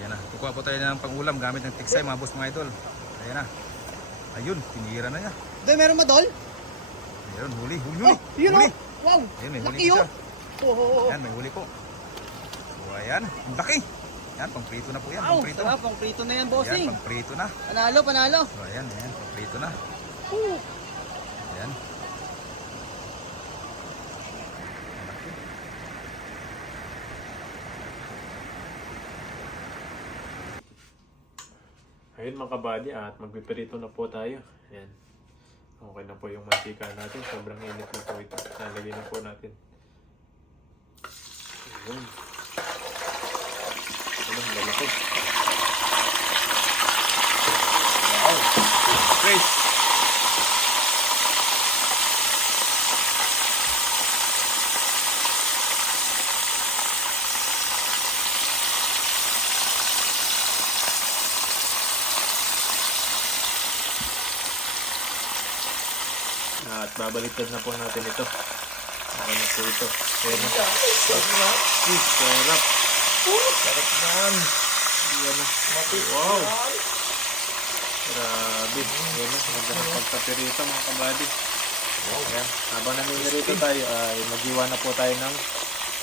Ayan na. Kukuha po tayo ng pangulam gamit ng tiksay mga boss mga idol. Ayan na. Ayun, tinira na niya. Doy, meron ba dol? Ayun, huli. Oh, yun Huli. oh. Wow. Ayun, may huli Laki po siya. Oh. Ayan, may huli po. So ayan, ang laki. Ayan, pang prito na po yan. Wow, Pang prito. sarap. Pang prito na yan, Ayan, bossing. pang prito na. Panalo, panalo. So ayan, pang prito na. Ayan. Ayun mga kabady, at magpipirito na po tayo. Ayan. Okay na po yung mantika natin. Sobrang init na po ito. Nalagay na po natin. Ayun. Ayun, lalaki. Wow. Fresh. At babaliktad na po natin ito. Okay na po ito. Ayan na. Sarap. Sarap naman. Ayan na. Wow. Grabe. Ayan na. Ganda ng pagkapirito mga kabady. Ayan. Habang naninirito tayo, ay mag-iwan na po tayo ng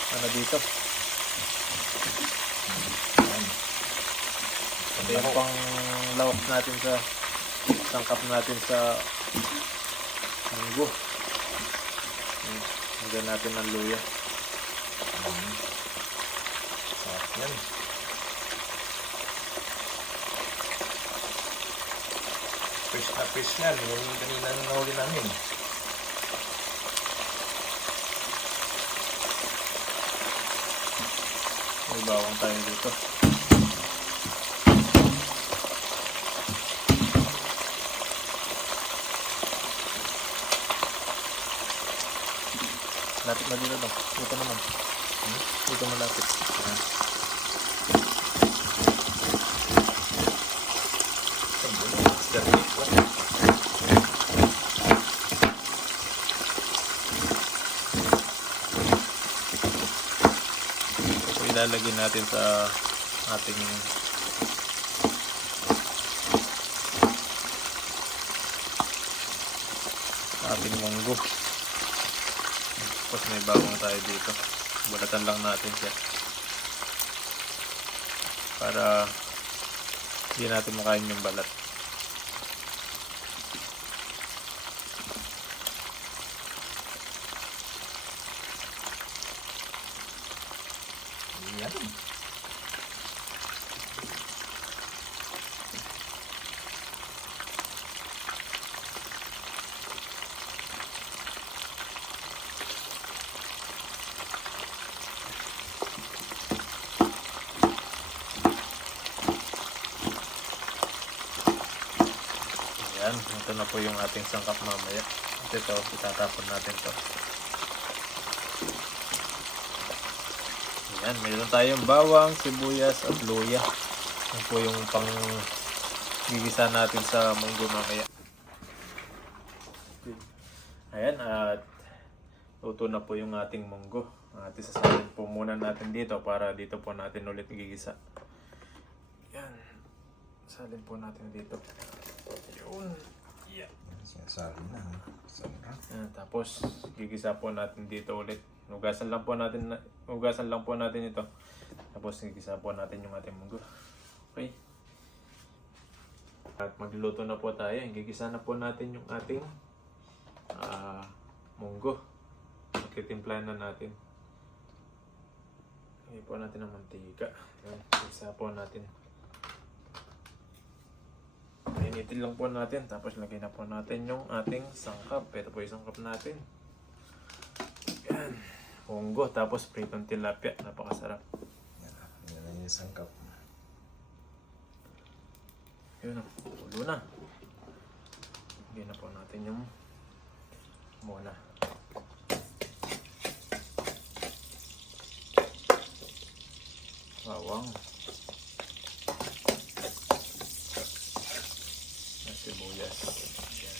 ano dito. Ito yung pang lawak natin sa sangkap natin sa munggo. Hanggang natin ng luya. Sarap yan. Fresh yan. Yung kanina nung nahuli namin. May bawang tayo dito. Lapit na dito daw. Dito naman. Dito malapit. Ayan. Ito ilalagay natin sa ating munggo. Tapos may bawang tayo dito. Balatan lang natin siya. Para hindi natin makain yung balat. Yan. Ayan, ito na po yung ating sangkap mamaya. Ito, itatapon natin to. Ayan, mayroon tayong bawang, sibuyas at luya. Yan po yung pang gigisa natin sa munggo mamaya. Ayan, at luto na po yung ating munggo. At isasalin po muna natin dito para dito po natin ulit gigisa. Ayan, salin po natin dito. Yun. Yeah. Sinasabi na. Sarap. Ayan, tapos gigisa po natin dito ulit. Hugasan lang po natin ito. Tapos gigisa po natin yung ating munggo. Okay. At magluluto na po tayo. Gigisa na po natin yung ating munggo. Magtitimplahan na natin. Lagyan po natin ng mantika. Ayan, gigisa po natin. Initin lang po natin. Tapos lagyan na po natin yung ating sangkap. Ito po yung sangkap natin. Ayan. Munggo. Tapos pritong tilapia. Napakasarap. Yan na yung sangkap. Yun o. Tulo na. Lagyan na po natin yung muna. Bawang. Sibuyas. Ayan.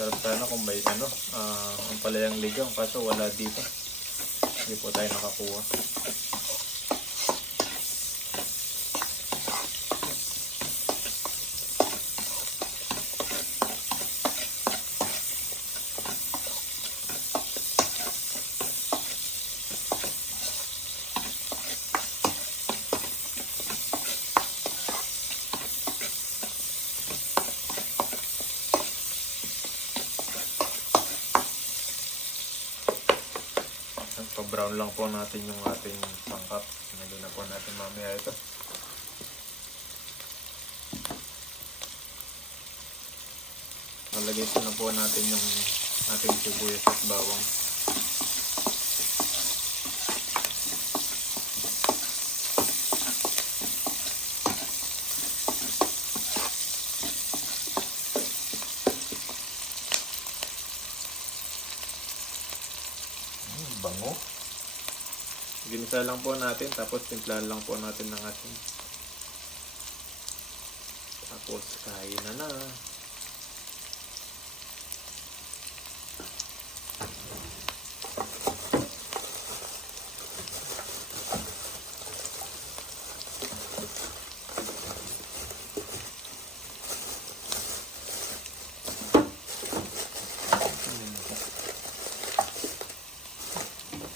Sarap sana kung may ang palayang ligang, kaso wala dito. Hindi po tayo nakakuha. Pa-brown lang po natin yung ating pangkap. Nagyan na po natin mamaya ito. Nalagay po na po natin yung ating sibuyas at bawang. Bango. Ginisa lang po natin, tapos timplahan lang po natin ng asin. Tapos kain na na.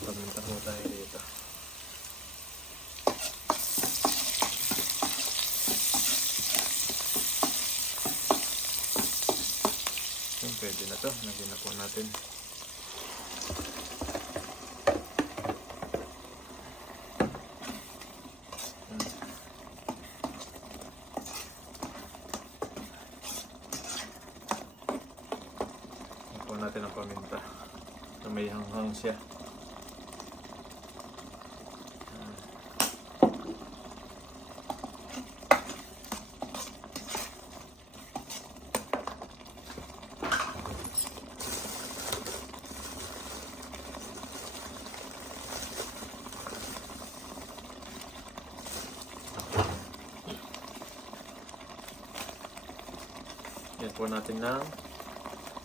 Paminta po tayo dito. Yung pwede na to. Lagyan na po natin. Lagyan po natin ang paminta. Na may hanghang siya. Yan po natin ng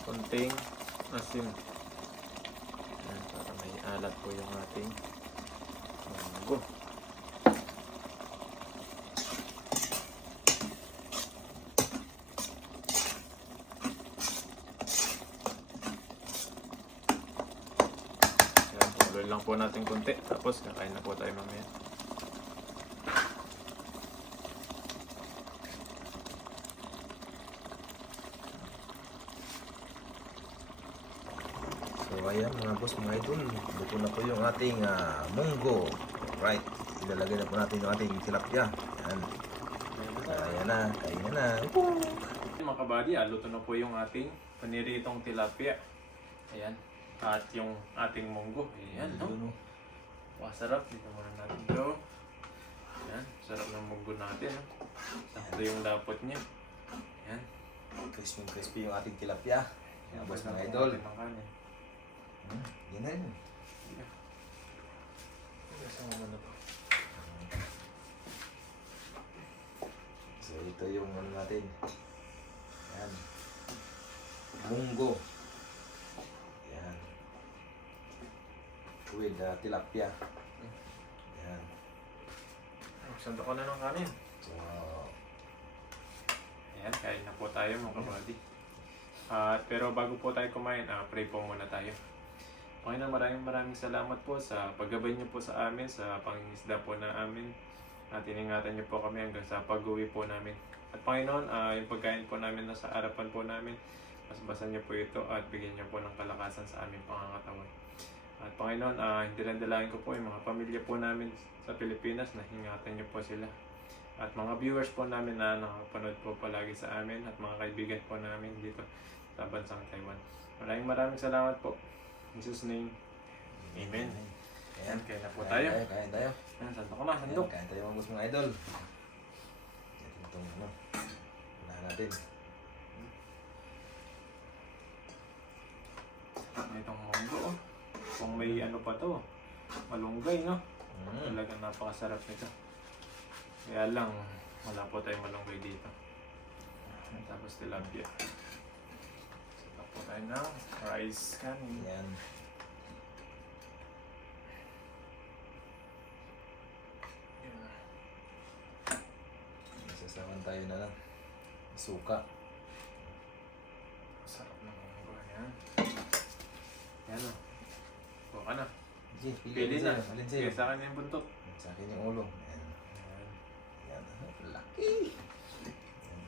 konting asin. Yan, para may alat po yung ating munggo. Yan, tuloy lang po natin konti. Tapos kakain na po tayo mamaya. So ayan mga boss, mga idol, luto na po yung ating munggo. Right, ilalagay na po natin yung ating tilapia. Ayan. Ayan na, kain na na. Mga kabady, luto na po yung ating paniritong tilapia. Ayan. At yung ating munggo. Ayan, no? Masarap. Dito muna natin ito. Ayan. Sarap ng munggo natin. No? Sakto yung dapot niya. Ayan. Crispy yung ating tilapia. Ayan boss, mga idol. Yan na yun. Kasama na po. So ito yung ano natin. Ayan. Munggo. Ayan. With tilapia. Ayan. Magsando ko na ng kanin. So, Ayan, kain na po tayo mga kabady. Pero bago po tayo kumain, pray po muna tayo. Panginoon, maraming salamat po sa paggabay niyo po sa amin, sa pangingisda po na amin. At iningatan niyo po kami hanggang sa pag-uwi po namin. At Panginoon, yung pagkain po namin na sa harapan po namin, basbasan niyo po ito at bigyan niyo po ng kalakasan sa aming pangangatawan. At Panginoon, hindi lang dalangin ko po yung mga pamilya po namin sa Pilipinas na ingatan niyo po sila. At mga viewers po namin na nakapanood po palagi sa amin at mga kaibigan po namin dito sa bansang Taiwan. Maraming salamat po. In Jesus' name, Amen. ayan. Kaya na po tayo. Kain tayo. Ayan, sandok na, sandok. Kain tayo mga boss, mga idol. Itong ano. Unahan natin. Itong munggo. Kung may ano pa to, malunggay, no? Talagang napakasarap nito. Kaya lang, wala po tayong malunggay dito. Tapos tilapia. po tayo ng rice kanin. Yan. Yan. Sasawan tayo na lang. Suka. Sarap ng munggo. Yan. Yan o. Buka na. Sige, Pili na. Alin Sige, sa'yo? sa akin yung buntot. Sa akin yung ulo. Yan. Yan. Yan. Laki.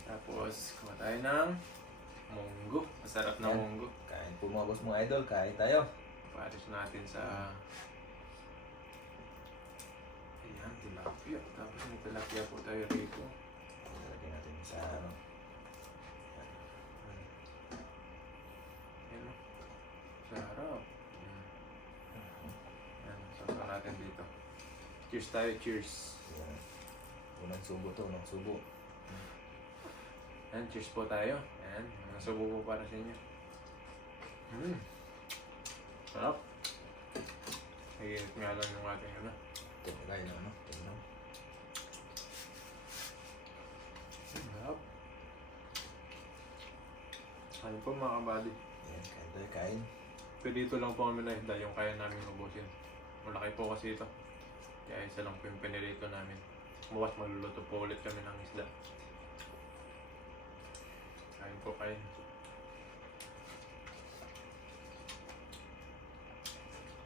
Tapos, kuha tayo ng munggo. Masarap na Yan. munggo. Kain po mga boss mga idol. Kain tayo. Paris natin sa... Ayan, tilapia. Tapos may tilapia po tayo rito. Lagyan natin sa ano. Ayan o. Sarap. Ayan, sasa natin dito. Cheers tayo, cheers. Yan. Unang subo to. Unang subo. Ayan, cheers po tayo. Ayan, nasubo po para sa inyo. Sarap. Higit nga lang yung ating ano. Ito tayo na ano. Ito na. Sarap. Ano po mga kabady? Yan. Kain tayo. Kain. Pero dito lang po kami naisda yung kaya namin ubusin. Malaki po kasi ito. Kaya isa lang po yung pinirito namin. Bukas magluluto po ulit kami ng isda. Kain po kain.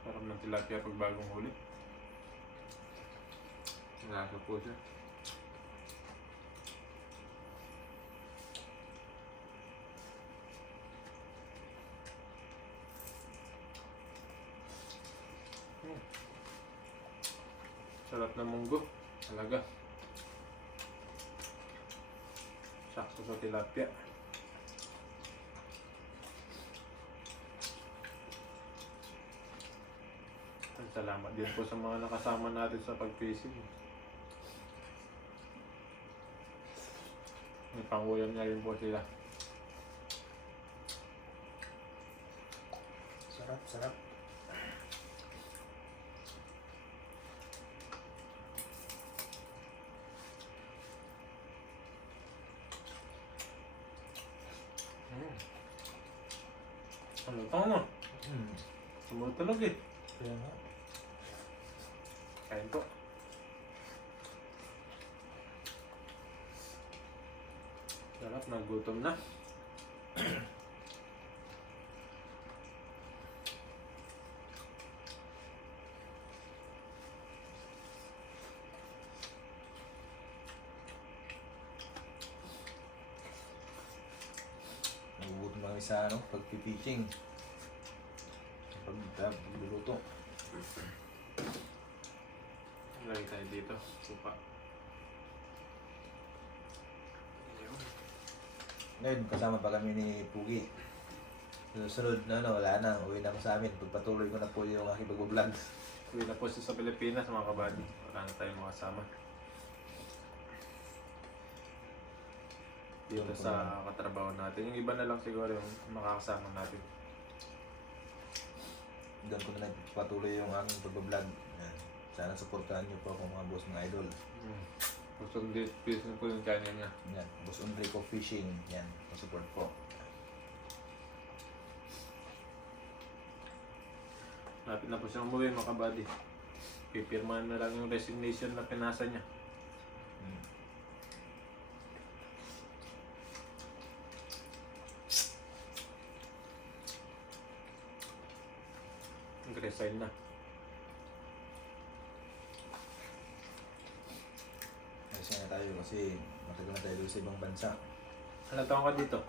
Sarap ng tilapia pag bagong huli. Nasa po siya. Sarap ng munggo. Talaga. Sakto sa tilapia. At salamat din po sa mga nakasama natin sa pag-fishing. May panguyam na rin po sila. Sarap. Sarap. Ano ito mo? Tumutulog eh. Kaya nga. Kain po. Sarap, nagutom na. Nagugutom kami sa ano, pag-fishing. Pagluluto. Lagay tayo dito. Supa. Ngayon, kasama pa kami ni Pugi. Sunod na ano, wala na. Uwi na ako sa amin. Pagpatuloy ko na po yung aking pag-vlog. Uwi na po siya sa Pilipinas mga kabady. Wala na tayong makasama. Dito sa katrabaho natin. Yung iba na lang siguro yung makakasama natin. Doon ko na nagpatuloy yung aking pag-vlog. Yan. Sana supportahan niyo po ako mga boss, mga idol. Gusto kong business po yung channel niya. Yan. Boss Enrico Fishing. Yan. Support po. Lapit na po siyang umuwi mga kabady. Pipirmahan na lang yung resignation na pinasa niya. Nag-resign na. Ayos na tayo kasi matagal na tayo sa ibang bansa. Ilang taon ka dito?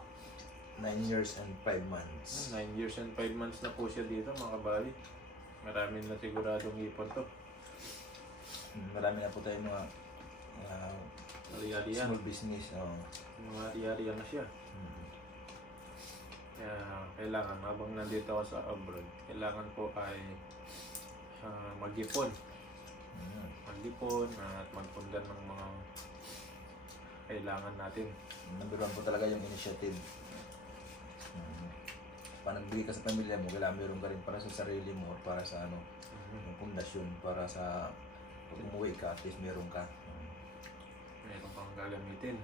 9 years and 5 months. 9 years and 5 months na po siya dito mga kabady. Marami na siguradong ipon to. Marami na po tayong mga Ari-arian. small business. Mga ari-arian na siya. Kaya kailangan habang nandito ako sa abroad, kailangan po ay mag-ipon. Mag-ipon at magpundan ng mga kailangan natin. Number 1 po talaga yung initiative. Pag nagbigay ka sa pamilya mo, kailangan meron ka rin para sa sarili mo or para sa ano, yung pundasyon para sa pag umuwi ka, at least meron ka. Meron pang gagamitin.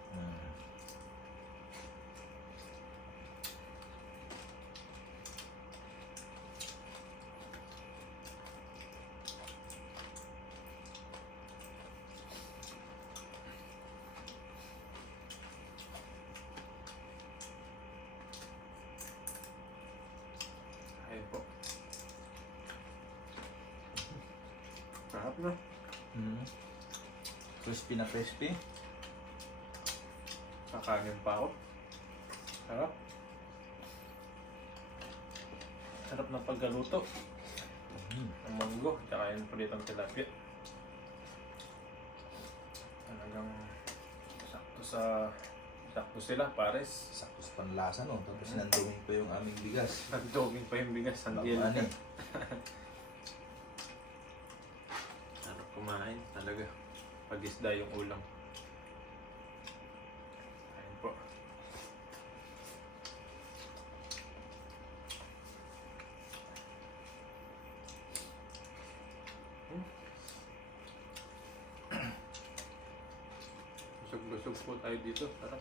Sarap na. Crispy na crispy. Kakanin pa ako. Sarap. Sarap ng paggaluto. Ang munggo, tsaka yung pritong tilapia. Talagang sakto sila, pares. Sakto sa panlasa, no? Tapos nandumin pa yung aming bigas. Nagduming pa yung bigas ng gil. Laman eh. Sarap kumain talaga. Pag isda yung ulam. Ayun po. Busog-busog po tayo dito. Sarap.